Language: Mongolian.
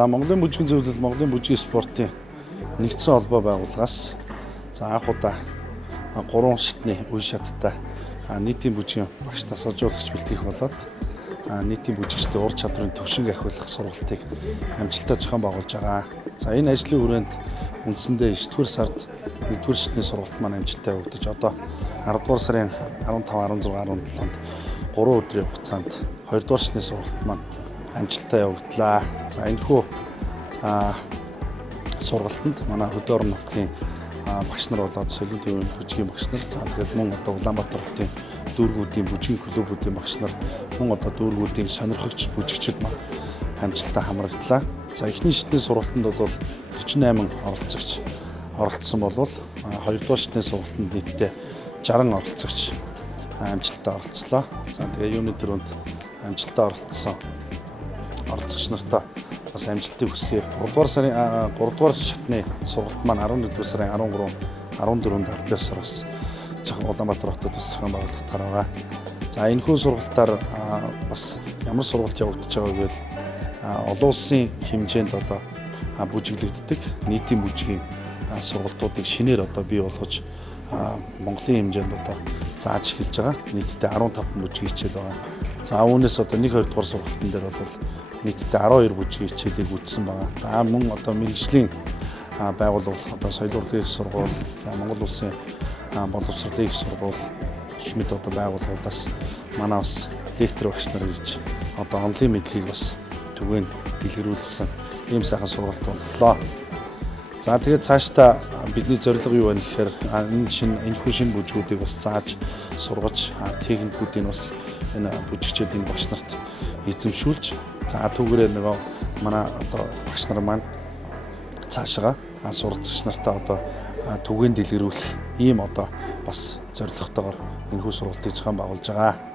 За Монголын бүжгийн зөвлөл Монголын бүжгийн спортын нэгдсэн холбоо байгууллагаас за анх удаа 3 шатны үе шаттай нийтийн бүжгийн багш тасалжуулагч бэлтгэх болоод нийтийн бүжигчдийн ур чадварыг төвшинг ахиулах сургалтыг амжилттай зохион байгуулж байгаа. За энэ ажлын хүрээнд үндсэндээ 9-р сард 1-р шатны сургалт маань амжилттай явагдаж одоо 10-р сарын 15, 16, 17-нд 3 өдрийн хугацаанд 2-р шатны сургалт маань амжилттай явагдлаа. За энэхүү сургалтанд манай хөдөө орон нутгийн багш нар болоод солин төвийн бүжгийн багш нар, за тэгээд мөн одоо Улаанбаатар хотын дүүргүүдийн бүжгийн клубүүдийн багш нар, мөн одоо дүүргүүдийн сонирхогч бүжигчид маань амжилттай хамрагдлаа. За эхний шатны сургалтанд бол 48 оролцогч оролцсон болвол 2-р шатны сургалтанд нийтдээ 60 оролцогч амжилттай оролцлоо. За тэгээ юуны төрөнд амжилттай оролцсон оролцогч нартаа бас амжилтыг хүсье. 3-р шатны сургалт маань 11-р сарын 13, 14-нд албаар сараас Улаанбаатар хотод бас зохион байгуулагдах байгаа. За энэхүү сургалтаар бас ямар сургалт явагдаж байгааг гэвэл олон улсын хэмжээнд одоо бүжиглэгддэг нийтийн бүжгийн сургалтуудыг шинээр одоо бий болгож Монголын хэмжээнд одоо зааж эхэлж байгаа. Нийтдээ 15 бүжгийн хичээл байгаа. За үүнээс одоо 1-2 дугаар сургалтын дээр бол нийтдээ 12 бүжгийн хичээлийг үзсэн байгаа. За мөн одоо мэргэжлийн байгууллага одоо соёл урлагийн их сургууль, за Монгол улсын боловсролын их сургууль гэх мэт одоо байгууллагуудаас манай бас лектор багш нар ирж одоо онлын мэдлэгийг бас түгээн дэлгэрүүлсэн ийм сайхан сургалт боллоо. За тэгээд цаашдаа бидний зорилго юу вэ гэхээр энэхүү шинэ бүжгүүдийг бас зааж сургаж техникүүдийг бас энэ бүжигчдийн багш нарт эзэмшүүлж за түүгээрээ нөгөө манай одоо багш нар маань цаашаа суралцагч нартаа одоо түгээн дэлгэрүүлэх ийм одоо бас зорилготойгоор энэхүү сургалтыг зохион байгуулж байгаа.